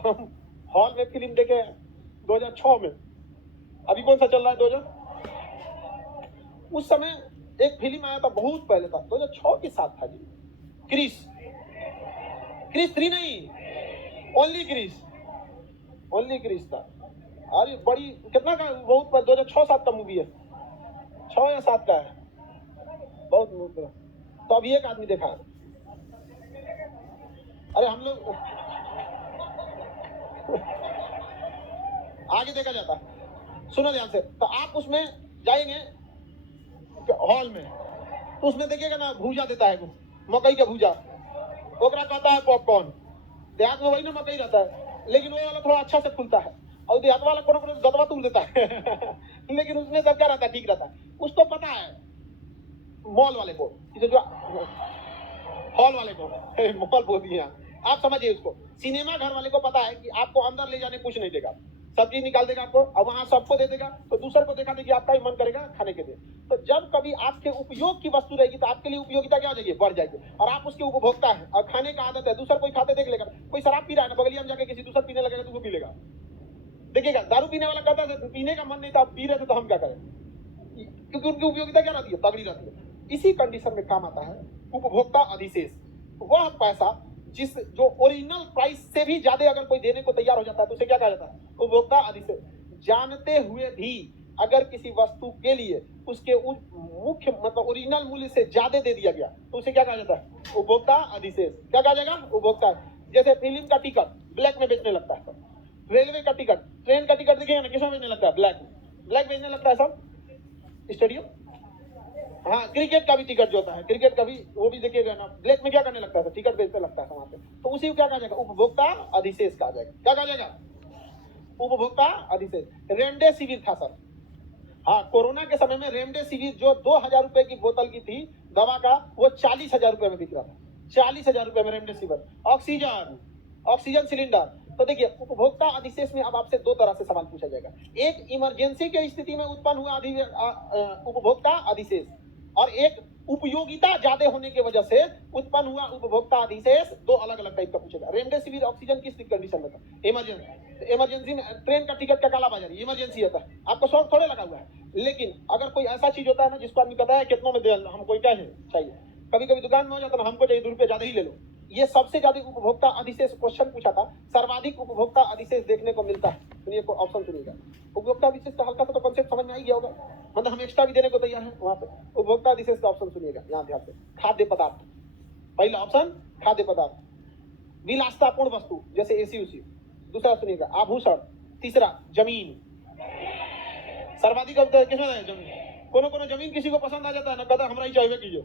हम हॉल में फिल्म देखे 2006 में, अभी कौन सा चल रहा है 2000, उस समय एक फिल्म आया था बहुत पहले था, 2006 के साथ था जी, क्रिस 3 नहीं, ओनली क्रिस था। अरे बड़ी कितना का, बहुत 2006-7 का मूवी है, 6 या 7 का है, बहुत। तो अभी एक आदमी देखा, अरे हम लोग आगे देखा जाता, सुनो ध्यान से, तो आप उसमें जाएंगे हॉल में, तो उसमें देखिएगा ना भूजा देता है वो, मकई का भूजा, ओकरा कहता है पॉपकॉर्न। देहात में वही ना मकई रहता है, लेकिन वो वाला थोड़ा अच्छा से फूलता है, और देहात वाला कोनो गदवा तूल देता है लेकिन उसमें सब क्या रहता है, ठीक रहता है। उसको पता है मॉल वाले को, जो हॉल वाले को मॉल बोल दिया, आप समझिए उसको, सिनेमा घर वाले को पता है कि आपको अंदर ले जाने कुछ नहीं देगा, सब्जी निकाल देगा आपको और वहां सबको दे देगा, तो दूसरे को देखा देखिए आपका ही मन करेगा खाने के लिए। तो जब कभी आपके उपयोग की वस्तु रहेगी तो आपके लिए उपयोगिता क्या हो जाएगी, बढ़ जाएगी, और आप उसके उपभोक्ता है और खाने का आदत है, दूसरा कोई खाते देख लेगा, कोई शराब पी रहा है ना, बगलिया में जाके किसी दूसरा पीने लगेगा तो वो पी लेगा, देखिएगा दारू पीने वाला कहता है पीने का मन नहीं था, पी रहे थे तो हम क्या करें, क्योंकि उनकी उपयोगिता क्या रहती है, तगड़ी रहती है। इसी कंडीशन में काम आता है उपभोक्ता अधिशेष, वह पैसा जिस जो ओरिजिनल प्राइस से भी ज्यादा अगर कोई देने को तैयार हो जाता है तो उसे क्या कहा जाता है, उपभोक्ता अधिशेष। जानते हुए भी अगर किसी वस्तु के लिए उसके मुख्य मतलब ओरिजिनल मूल्य से ज्यादा दे दिया गया तो उसे क्या कहा जाता है, उपभोक्ता अधिशेष। क्या कहा जाएगा, उपभोक्ता। जैसे फिल्म का टिकट ब्लैक में बेचने लगता है, रेलवे का टिकट, ट्रेन का टिकट देखिएगा ना किसमें बेचने लगता है, ब्लैक बेचने लगता है सब, स्टेडियम। हाँ, क्रिकेट का भी टिकट जो होता है, क्रिकेट का भी वो भी देखिएगा ना ब्लैक में क्या करने लगता है, टिकट बेचने लगता है वहां पे, तो उसी को क्या कहा जाएगा, उपभोक्ता अधिशेष कहा जाएगा। क्या कहा जाएगा, उपभोक्ता अधिशेष। रेमडेसिविर था सर, हाँ कोरोना के समय में रेमडेसिविर जो 2000 रुपए की बोतल की थी दवा का, वो 40,000 रुपए में बिक रहा था, 40,000 रुपए में रेमडेसिविर। Oxygen cylinder. तो देखिए उपभोक्ता अधिशेष में अब आपसे दो तरह से सवाल पूछा जाएगा, एक इमरजेंसी के स्थिति में उत्पन्न हुआ उपभोक्ता अधिशेष, और एक उपयोगिता ज्यादा होने की वजह से उत्पन्न हुआ उपभोक्ता अधिशेष। दो अलग अलग टाइप का पूछेगा। रेमडेसिविर ऑक्सीजन किस कंडीशन में था, इमरजेंसी में, ट्रेन का टिकट का कालाबाजारी इमरजेंसी होता है, आपको शौक थोड़े लगा हुआ है, लेकिन अगर कोई ऐसा चीज होता है ना जिसको आदमी कहता है कितनों में दे हमको क्या चाहिए, कभी कभी दुकान में हो जाता है हमको चाहिए 2 रुपये ज्यादा ही ले लो, ये सबसे ज्यादा उपभोक्ता अधिशेष क्वेश्चन पूछा था। सर्वाधिक उपभोक्ता अधिशेष देखने को मिलता है, सुनिए ऑप्शन सुनिएगा। उपभोक्ता अधिशेष का हल्का सा तो कॉन्सेप्ट समझ में आ गया होगा, मतलब हम एक्स्ट्रा भी देने को तैयार हैं वहां पे। उपभोक्ता अधिशेष का ऑप्शन सुनिएगा यहाँ ध्यान से, खाद्य पदार्थ, पहला ऑप्शन खाद्य पदार्थ, विलासतापूर्ण वस्तु जैसे एसी उसी, दूसरा सुनिएगा आभूषण, तीसरा जमीन। सर्वाधिक किसमें है, जमीन। कोनो जमीन किसी को पसंद आ जाता है ना, कहता हमारा ही चाहिए कीजिए,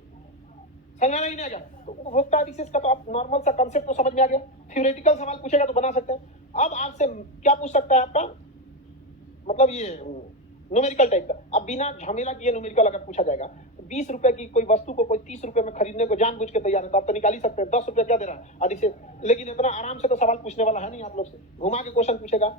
समझाना ही नहीं आ गया। तो उपभोक्ता अधिशेष का तो आप नॉर्मल सा कंसेप्ट तो समझ में आ गया, थ्योरेटिकल सवाल पूछेगा तो बना सकते हैं। अब आपसे क्या पूछ सकता है आपका, मतलब ये न्यूमेरिकल टाइप का, अब बिना झमेला किए न्यूमेरिकल अगर पूछा जाएगा, 20 रुपए की कोई वस्तु को कोई 30 रुपए में खरीदने को जानबूझ के तैयार है, तो आप तो निकाल ही सकते हैं 10 रुपए क्या दे रहा है अधिशेष, लेकिन इतना आराम से तो सवाल पूछने वाला है नहीं आप लोग से, घुमा के क्वेश्चन पूछेगा।